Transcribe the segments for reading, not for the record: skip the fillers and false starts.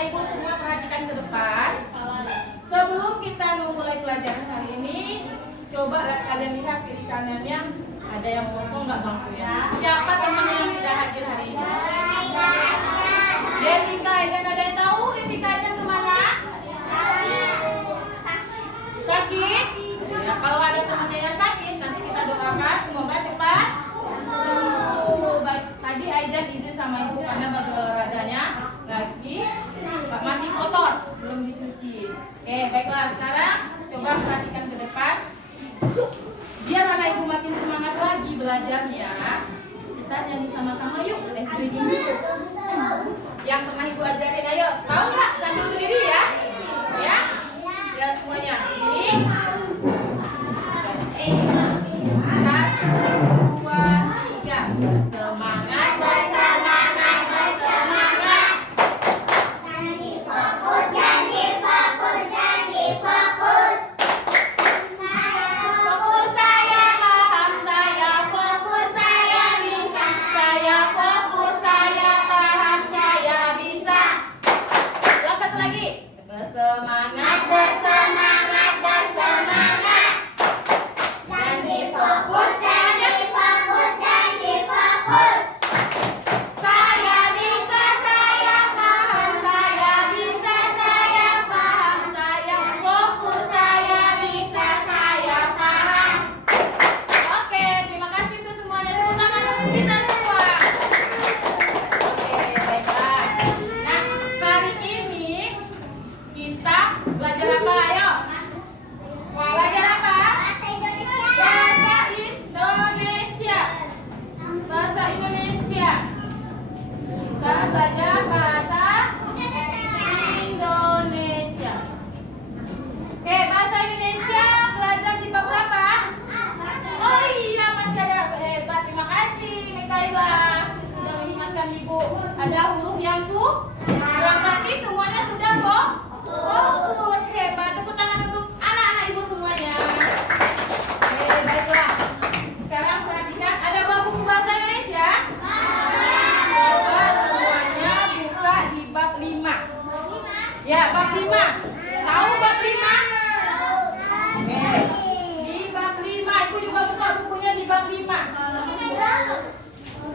anak ibu semua perhatikan ke depan. Sebelum kita memulai pelajaran hari ini, coba kalian lihat kiri kanannya ada yang kosong nggak bangkunya? Siapa teman yang tidak hadir hari ini? Devika, dan ada yang tahu Devika Aidan kemana? Sakit? Ya, kalau ada temannya yang sakit, nanti kita doakan semoga cepat sembuh. Tadi Aidan izin sama ibu karena baju olahraganya lagi masih kotor, belum dicuci. Oke, baiklah, sekarang coba perhatikan ke depan. Biar anak ibu makin semangat lagi belajarnya, kita nyanyi sama-sama yuk. Let's begin dulu. Yang pernah ibu ajarin, ayo. Tahu nggak? Sambil berdiri ya. Ya? Ya semuanya. Ini. 1, 2, 3. Bersemangat, bersemangat, bersemangat. Janji fokus, janji fokus, janji fokus. Fokus saya paham, saya fokus, saya bisa. Saya fokus, saya paham, saya bisa. Yang satu lagi. Bersemangat, bersemangat, bersemangat. Janji fokus, janji fokus, janji fokus. Saya bisa, saya paham, saya bisa, saya paham, saya fokus, saya bisa, saya paham. Oke, terima kasih untuk semuanya. Tepuk tangan untuk kita semua. Oke, baiklah. Nah, hari ini kita belajar apa? Ayo. Belajar apa? Bahasa Indonesia. Bahasa Indonesia. Bahasa Indonesia. Kita belajar bahasa Indonesia. Oke, bahasa Indonesia belajar di bab berapa? Oh iya, masih ada. Hebat, terima kasih Mikaela sudah mengingatkan ibu. Ada huruf yang tuh. Berarti semuanya sudah kok. Fokus, hebat. Tepuk tangan untuk anak-anak ibu semuanya. Oke, baiklah. Sekarang perhatikan, ada buah buku bahasa Indonesia? Coba semuanya buka di bab 5. Ya, bab 5. Tahu bab 5? Oke. Di bab 5, ibu juga buka bukunya di bab 5.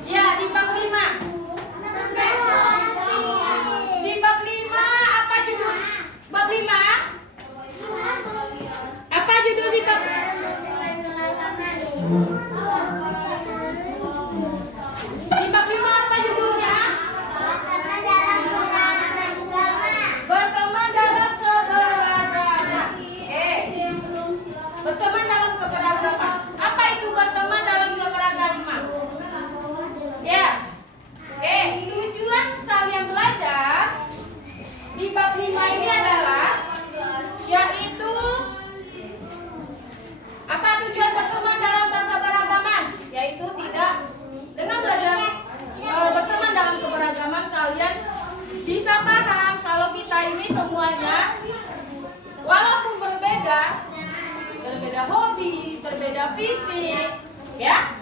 Ya, di bab 5. Di bab 5 apa judul? Bab 5? Apa judul di bab? Di bab 5 apa judulnya? Berteman dalam keberagaman. Berteman dalam keberagaman. Apa itu berteman dalam keberagaman? Ya. Tujuan kalian belajar di bab 5 ini adalah yaitu apa tujuan berteman dalam keberagaman? Yaitu tidak dengan belajar berteman dalam keberagaman kalian bisa paham kalau kita ini semuanya walaupun berbeda hobi, berbeda fisik, ya,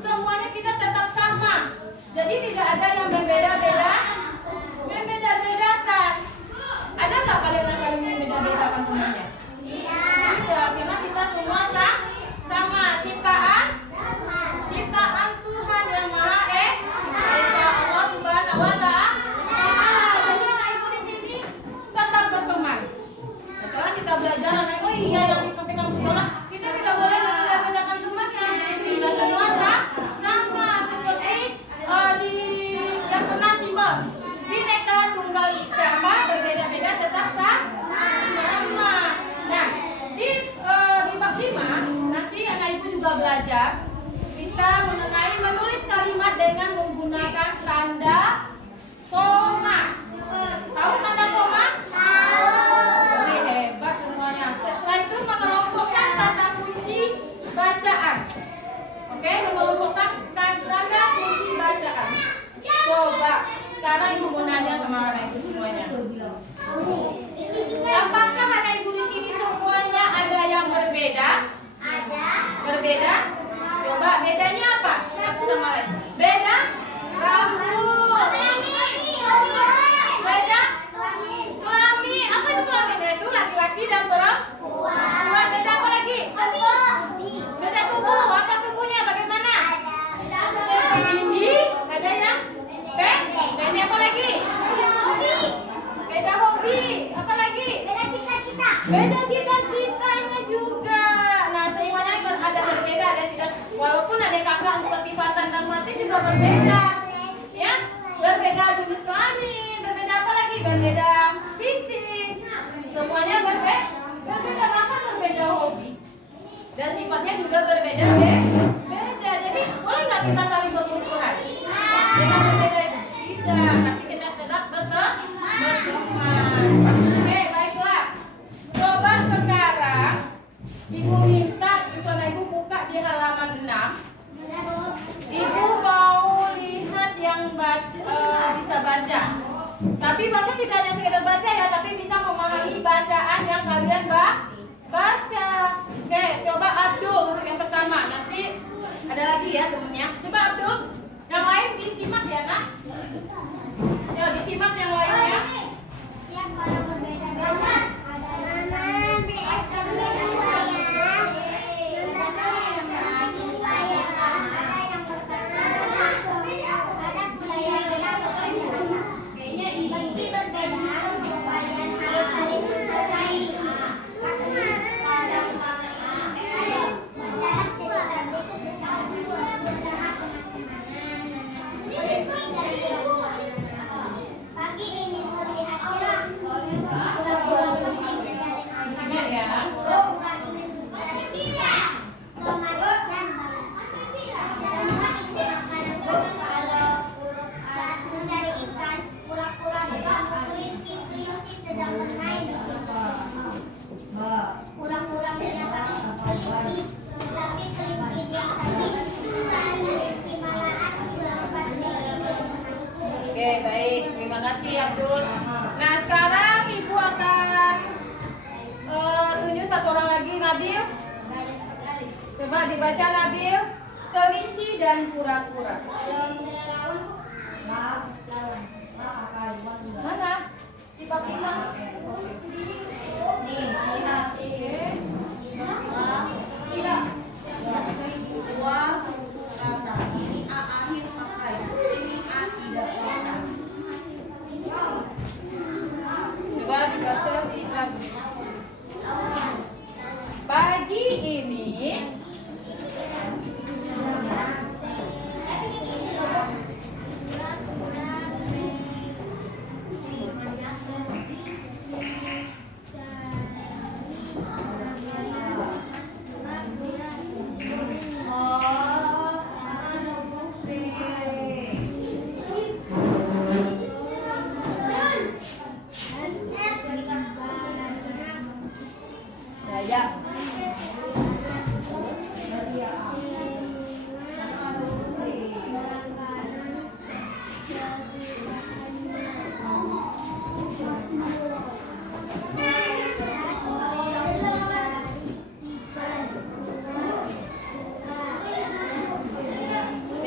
semuanya kita tetap sama. Jadi tidak ada yang membedakan. Ada nggak kalian yang saling membeda-bedakan temannya? Tidak, karena kita semua sama. Ciptaan Tuhan yang Maha Esa, Allah Subhanahu wa Ta'ala. Jadi anak ibu di sini tetap berteman. Setelah kita belajar, oh iya yang disampaikan Bu Yola, kita tidak boleh membeda-bedakan temannya. Kita semua sama seperti di yang pernah simbol Bhinneka Tunggal Ika, berbeda-beda tetap sama. Nah, di bab 5 nanti anak ibu juga belajar kita mengenai menulis kalimat dengan menggunakan tanda koma. Tahu tanda koma? Tahu. Hebat semuanya. Setelah itu mengelompokkan kata kunci bacaan. Oke, mengelompokkan tanda kunci bacaan. Coba sekarang ibu mau nanya sama anak ibu semuanya. Apakah anak ibu di sini semuanya ada yang berbeda? Ada. Berbeda? Coba bedanya apa? juga berbeda. Ya, berbeda jenis kelamin, berbeda apa lagi? Berbeda fisik. Semuanya berbeda bahkan berbeda hobi. Dan sifatnya juga berbeda. Jadi boleh nggak kita saling bermusuhan? Dengan berbeda itu tidak, tapi kita tetap berteman. Oke, baiklah. Coba sekarang Ibu minta Ibu buka di halaman 6. Ibu mau lihat yang bisa baca. Tapi baca tidak hanya sekedar baca ya, tapi bisa memahami bacaan yang kalian baca. Oke, coba Abdul untuk yang pertama. Nanti ada lagi ya temennya. Coba Abdul. Yang lain disimak ya nak. Ya disimak yang lainnya. Yang pada berbeda-beda. Mama, beli es krim dua ya. Ada yang pertama, ada pelayan. Meski berbeda, kalian harus saling menghargai. Pagi ini terlihat cerah. Ingat ya. Kurang ini berbeda. Tomat dan semua ini makanan kalau saat mencari ikan, kura-kura bersama kelinci sedang bermain. Kura-kura menyapa kelinci, tapi kelinci biasanya kelinci malahan melompat Oke, baik. Terima kasih Abdul. Nah, sekarang Ibu akan tunjuk satu orang lagi, Nabil. Coba dibaca Nabil. Kelinci dan kura-kura. Mana? Di bab 5. Dua suku kata ini a akhir pakai ini a tidak pakai. Coba dibaca di bab. Pagi ini ya.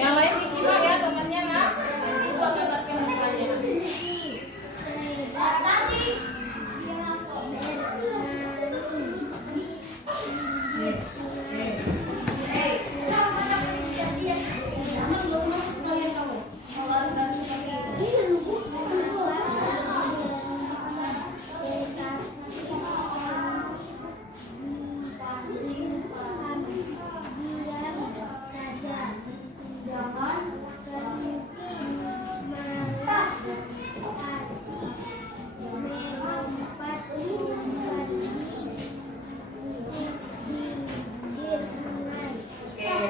Yang lain disimak ya temannya nak. Ibu akan paskan semuanya.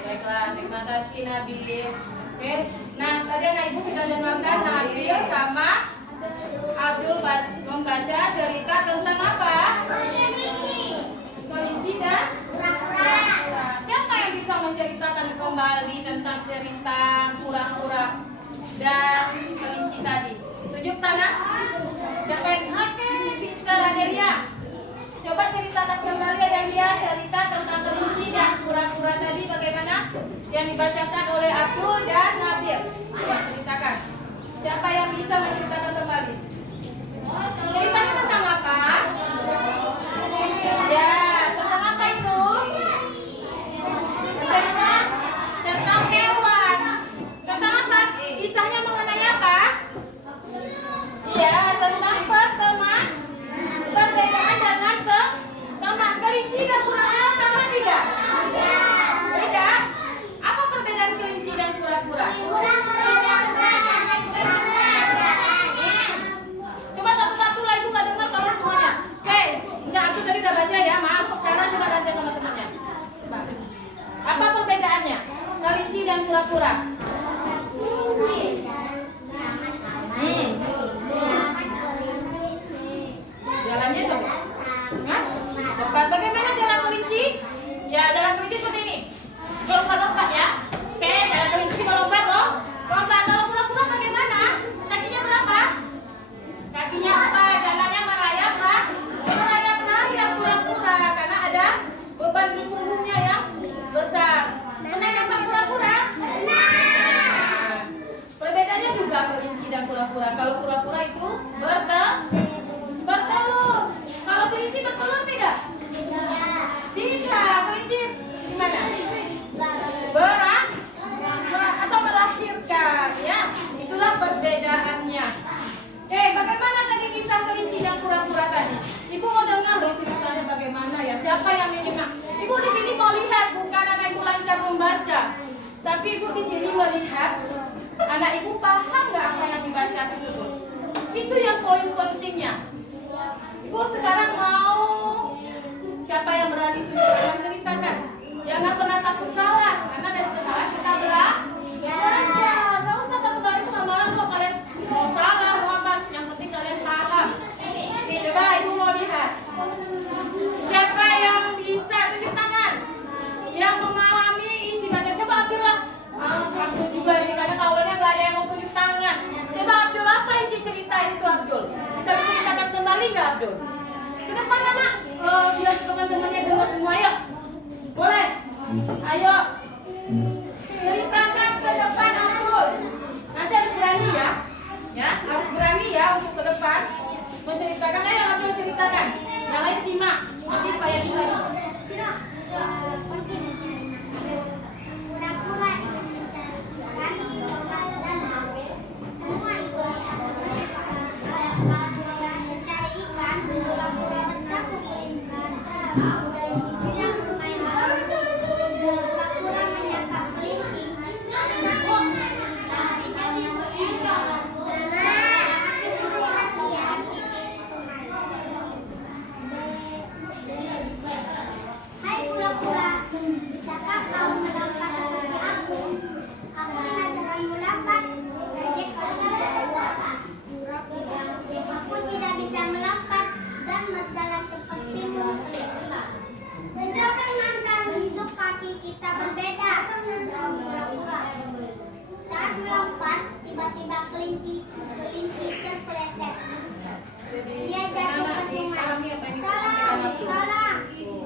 Baiklah, terima kasih Nabil. Oke, nah tadi anak ibu sudah dengarkan Nabil sama Abdul membaca cerita tentang apa? Kelinci dan kura-kura. Siapa yang bisa menceritakan kembali tentang cerita kura-kura dan kelinci tadi? Tunjuk tangan. Siapa yang oke, pintar Adelia. Coba ceritakan kembali Adelia cerita tentang kelinci dan kura-kura tadi bagaimana? Yang dibacakan oleh Abdul dan Nabil. Coba ceritakan. Siapa yang bisa menceritakan kembali? Ceritanya tentang apa? Ya, tentang apa itu? Cerita tentang hewan. Tentang apa? Kisahnya mengenai apa? Iya, tentang perbedaan dengan teman kelinci dan kura-kura? Jalannya dong. Hah? Cepat. Bagaimana jalan kelinci? Ya, jalan kelinci seperti ini. Lompat-lompat ya. Oke, jalan kelinci melompat loh. Lompat. Kalau kura-kura bagaimana? Kakinya berapa? Kakinya apa? Jalannya merayap lah. Merayap-rayap kura-kura karena ada beban di punggungnya yang besar. Pernah nampak kura-kura? Nah, perbedaannya juga kelinci dan kura-kura. Kalau kura-kura itu bertelur. Kalau kelinci bertelur tidak? Tidak. Kelinci gimana? Atau melahirkan ya. Itulah perbedaannya. Oke, bagaimana tadi kisah kelinci dan kura-kura tadi? Ibu mau dengar dong ceritanya bagaimana ya? Siapa yang menyimak? Ibu di sini mau lihat, bukan anak ibu lancar membaca, tapi ibu di sini melihat anak ibu paham nggak apa yang dibaca tersebut. Itu yang poin pentingnya. Ibu sekarang mau siapa yang berani tunjukkan ceritakan? Jangan pernah takut salah, karena dari kesalahan kita belajar. Nggak usah takut salah, itu lama-lama kalau kalian mau salah mau apa, yang penting kalian paham. Coba ibu mau lihat. Siapa yang bisa tunjuk tangan? Yang memahami isi baca. Coba Abdul lah. Abdul juga sih, karena kawannya nggak ada yang mau tunjuk tangan. Coba Abdul, apa isi cerita itu Abdul? Bisa diceritakan kembali nggak Abdul? Ke depan anak, biar teman-temannya dengar semua yuk. Boleh? Ayo. Ceritakan ke depan Abdul. Nanti harus berani ya. Ya, harus berani ya untuk ke depan menceritakan. Ayo Abdul ceritakan. Yang lain simak. Nanti supaya bisa. Hai kura-kura, bisakah kau melompat seperti aku? Aku lihat denganmu lambat, kaget kau tidak kuat. Aku tidak bisa melompat dan berjalan sepertimu. Berdasarkan tentang hidup kaki kita berbeda. Saat melompat, tiba-tiba kelinci terpeleset. Dia jatuh ke sungai. Tolong.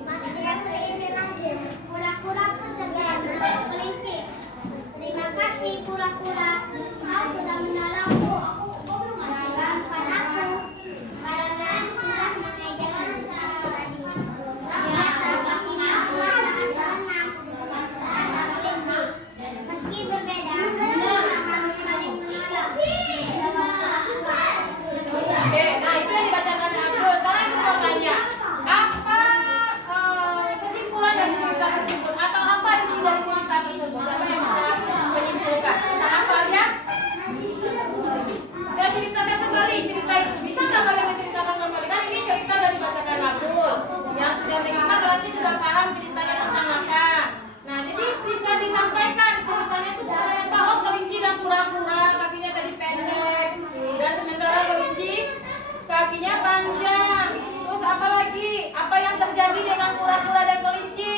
Masih tidak boleh ini lagi. Kura-kura pun segera menolong kelinci. Terima kasih kura-kura, kau sudah menolongku. Maafkan aku karena sudah mengejarkan sesuatu tadi. Ternyata kakinya kuat saat berenang. Ada kelinci. Meski berbeda, kita harus saling menolong. Kura-kura. Oke, nah itu yang dibacakan Abdul. Sekarang ibu mau tanya, apa kesimpulan dari cerita tersebut? Atau apa isi dari cerita tersebut? Siapa yang bisa menyimpulkan? Kita hafal ya? Ya, ceritakan kembali cerita itu. Bisa nggak kalian menceritakan kembali? Kan ini cerita dari dibacakan Abdul. Yang sudah mengingat berarti sudah paham ceritanya tentang apa. Nah, jadi bisa disampaikan ceritanya itu mulai tahu kelinci dan kura-kura kakinya tadi pendek. Dan sementara kelinci kakinya panjang. Terus apa lagi? Apa yang terjadi dengan kura-kura dan kelinci?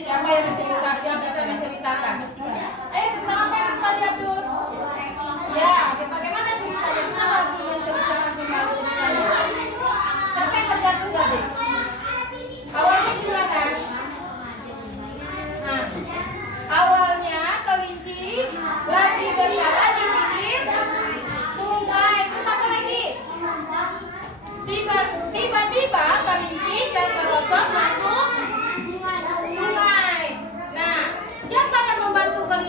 Siapa yang menceritakan? Yang bisa menceritakan? Apa yang tadi Abdul? Ya, bagaimana ceritanya? Bisa Abdul menceritakan kembali ceritanya? Siapa yang terjatuh tadi? Awalnya gimana? Nah, awalnya kelinci lagi berjalan di pinggir sungai. Terus apa lagi? Tiba-tiba kelinci terperosok masuk sungai. Nah, siapa yang membantu kelinci?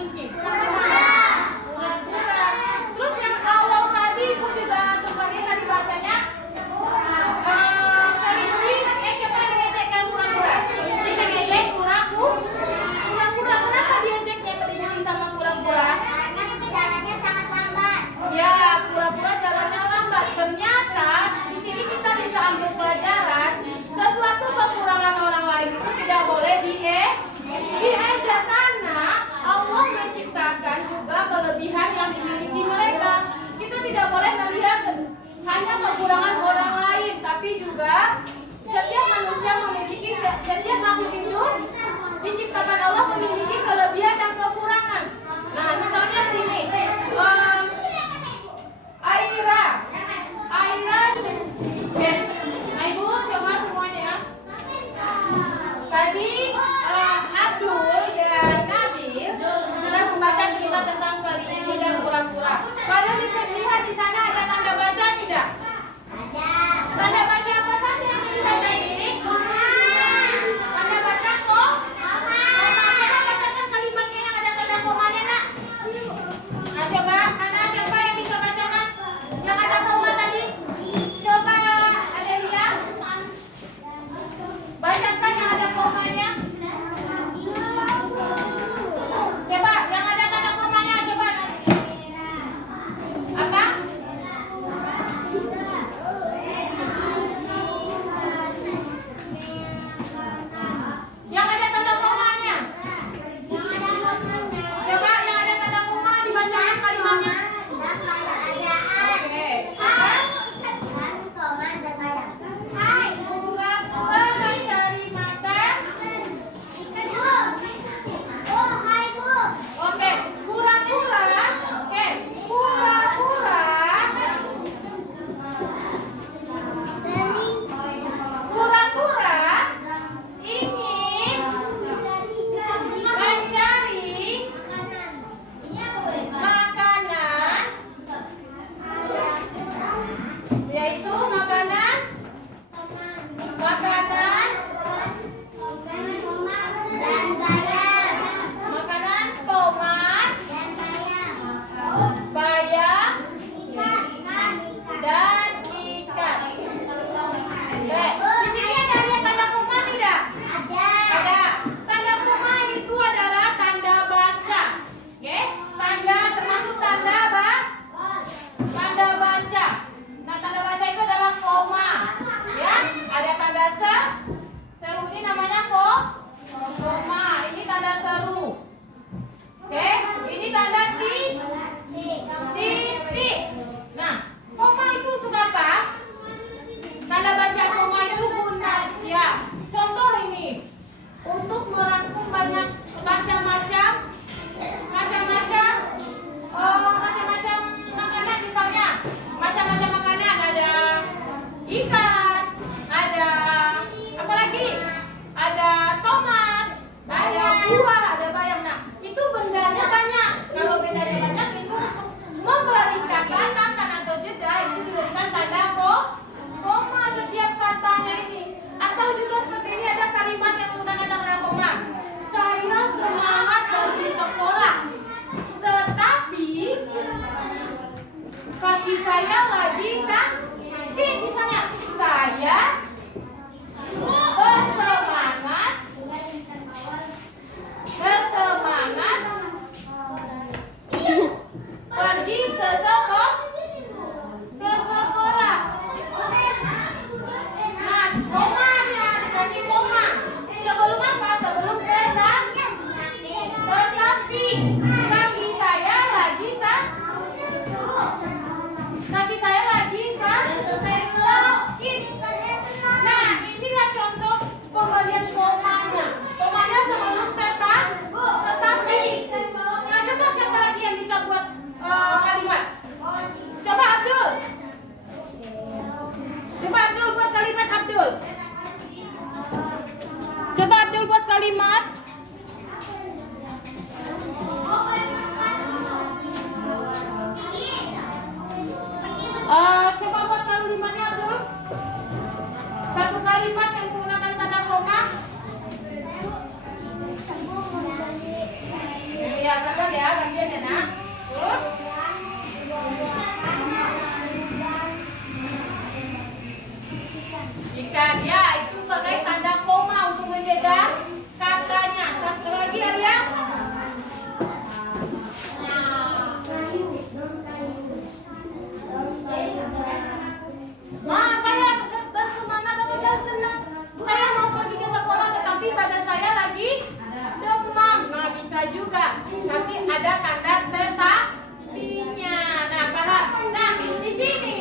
Kalau lihat di sana ada tanda baca tidak? Tanda baca apa saja yang dibaca ini? Tanda baca kok? Coba bacakan kalimatnya yang ada tanda komanya, Nak. Nah, coba, mana siapa yang bisa bacakan yang ada koma tadi? Coba, Adelia. Bacakan yang ada komanya. Coba, yang ada tanda komanya, coba. Apa? Yang ada tanda komanya. Coba yang ada tanda koma dibacakan kalimatnya. Oke. Pura-pura mencari makan. Oke, pura-pura. Oke, pura-pura. Pura-pura ingin mencari makanan, yaitu makanan tomat, bayam, dan ikan. Oke, di sini ada lihat tanda koma tidak? Ada. Tanda koma itu adalah tanda baca. Oke, tanda termasuk tanda baca. Nah, tanda baca itu adalah koma. Ya, ada tanda seru ini namanya koma. Ini tanda seru. Oke, ini tanda titik. Nah, koma itu untuk apa? Tanda baca koma itu guna ya. Contoh ini untuk merangkum banyak macam-macam makanan, misalnya macam-macam makanan, ada ikan, ada apa lagi? Ada tomat, ada buah, ada bayam. Nah, itu bendanya banyak. Kalau bendanya banyak itu untuk memberikan batasan atau jeda itu diberikan tanda koma setiap katanya ini. Atau juga seperti ini ada kalimat yang menggunakan tanda koma. Saya semangat pergi sekolah, tetapi kaki saya lagi sakit. Misalnya, saya bersemangat pergi ke sekolah. Nah, komanya dikasih koma. Sebelum apa? Sebelum tetapi kaki saya lagi sakit. Nah, inilah contoh pemberian komanya. Komanya sebelum tetapi. Nah, coba siapa lagi yang bisa buat kalimat? Coba Abdul. Buat kalimat Abdul. Coba Abdul buat kalimat. Coba buat kalimatnya Abdul. Satu kalimat yang menggunakan tanda koma. Ya, sabar ya, gantian ya, Nak. Terus jika dia itu sebagai tanda koma untuk menjaga katanya. Satu lagi ya. Nah, saya bersemangat atau saya senang. Saya mau pergi ke sekolah tetapi badan saya lagi demam. Nah, bisa juga. Tapi ada tanda tetapinya. Nah, paham? Nah, di sini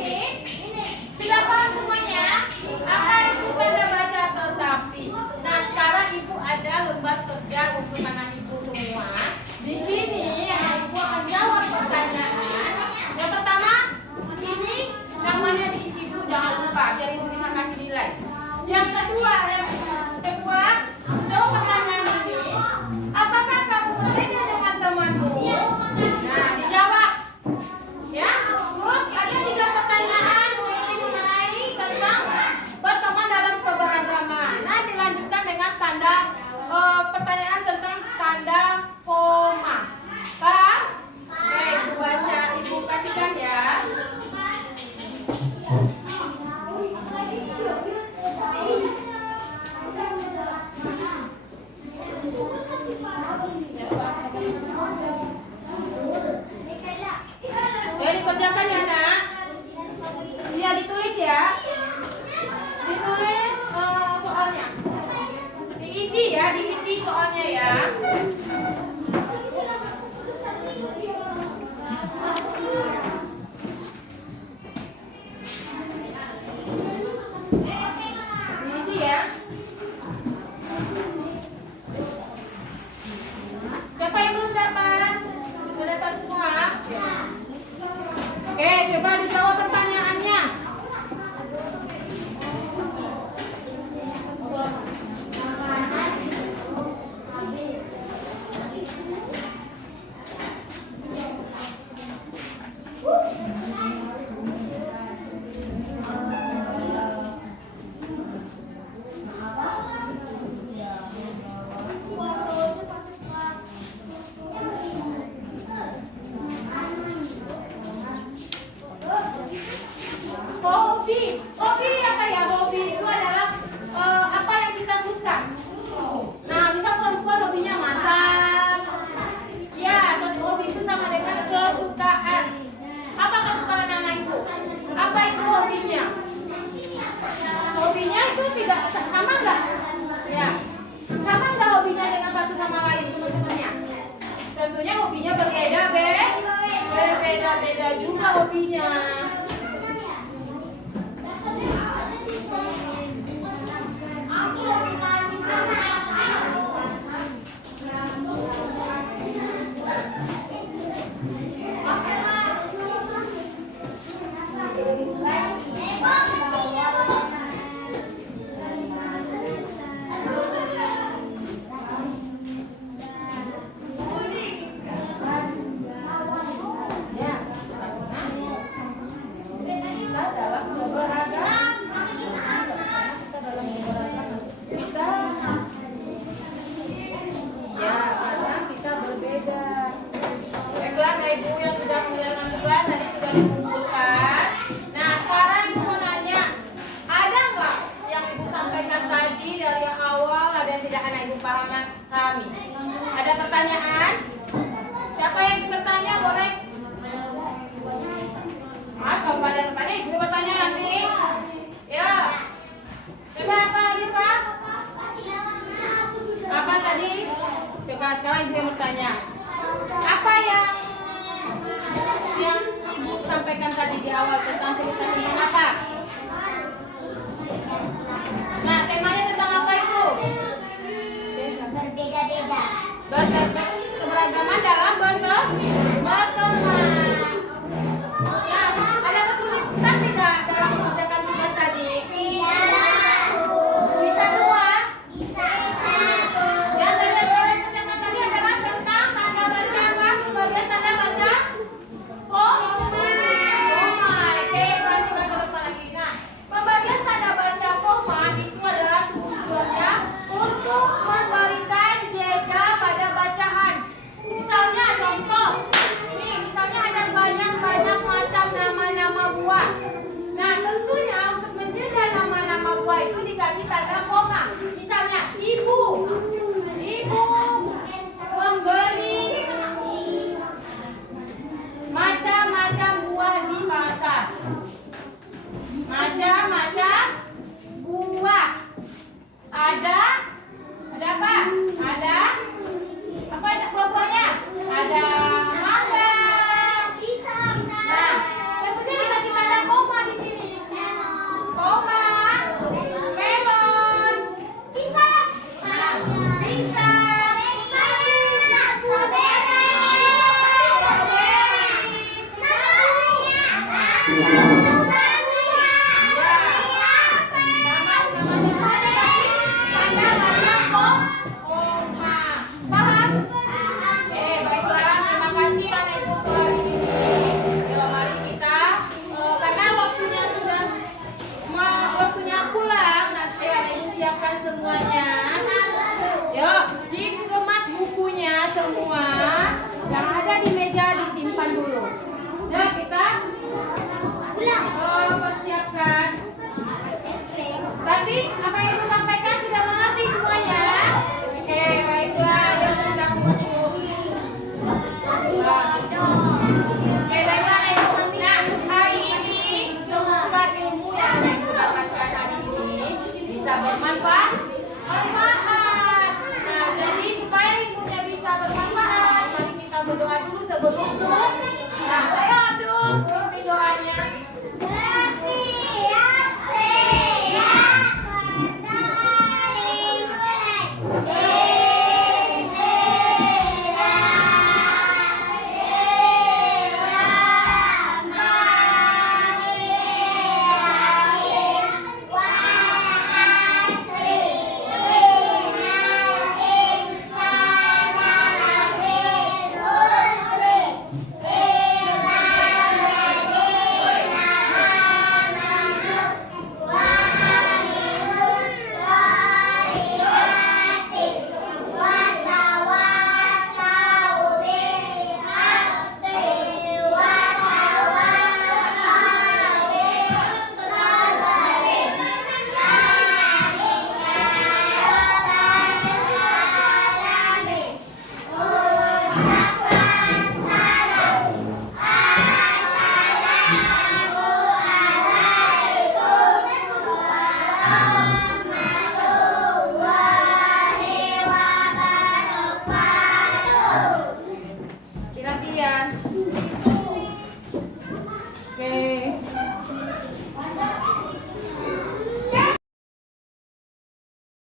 sudah paham semuanya? Apa itu tanda baca tetapi? Nah, sekarang Ibu ada lembar kerja untuk anak Ibu semua. Di sini Ibu akan jawab pertanyaan. Yang pertama, ini namanya diisi dulu, jangan lupa biar Ibu bisa kasih nilai. Yang kedua, jawab pertanyaan ini. Apakah kamu berbeda dengan temanmu? Nah, dijawab. Ya. pertanyaan tentang tanda koma. Paham? Oke, ibu baca, ibu kasihkan ya. Ya, dikerjakan ya nak. Iya, ditulis ya. Ditulis soalnya. Diisi ya, diisi soalnya ya. Diisi ya. Siapa yang belum dapat? Sudah dapat semua? Oke, coba dijawab pertanyaannya. Hobi, hobi apa ya? Hobi itu adalah apa yang kita suka. Nah, bisa perempuan hobinya masak. Ya, terus hobi itu sama dengan kesukaan. Apa kesukaan anak ibu? Apa itu hobinya? Hobinya itu tidak sama nggak? Ya, sama nggak hobinya dengan satu sama lain teman-temannya? Tentunya hobinya berbeda-beda juga hobinya. Ada pertanyaan? Siapa yang bertanya boleh? Kalau nggak ada pertanyaan, ibu bertanya nanti. Ya. Coba apa tadi Pak? Apa tadi? Coba sekarang ibu yang bertanya. Apa yang ibu sampaikan tadi di awal tentang cerita tentang apa? Nah, temanya tentang apa itu? Berbeda-beda. Keberagaman dalam berteman. Nah, ada kesulitan tidak dalam mengerjakan tugas tadi? Bisa semua? Bisa. Yang kalian kerjakan tadi adalah tentang tanda baca apa? Bagian tanda baca koma. Oke, berarti ke depan lagi. Nah, pembagian tanda baca koma itu adalah tujuannya untuk memberikan jeda pada bacaan. Misalnya contoh, Abi, apa yang Ibu sampaikan sudah mengerti semuanya? Oke, baiklah. Yuk kita buku. Oke, baiklah Ibu. Nah, hari ini semoga ilmu yang Ibu dapatkan hari ini bisa bermanfaat. Nah, jadi supaya ilmunya bisa bermanfaat, mari kita berdoa dulu sebelum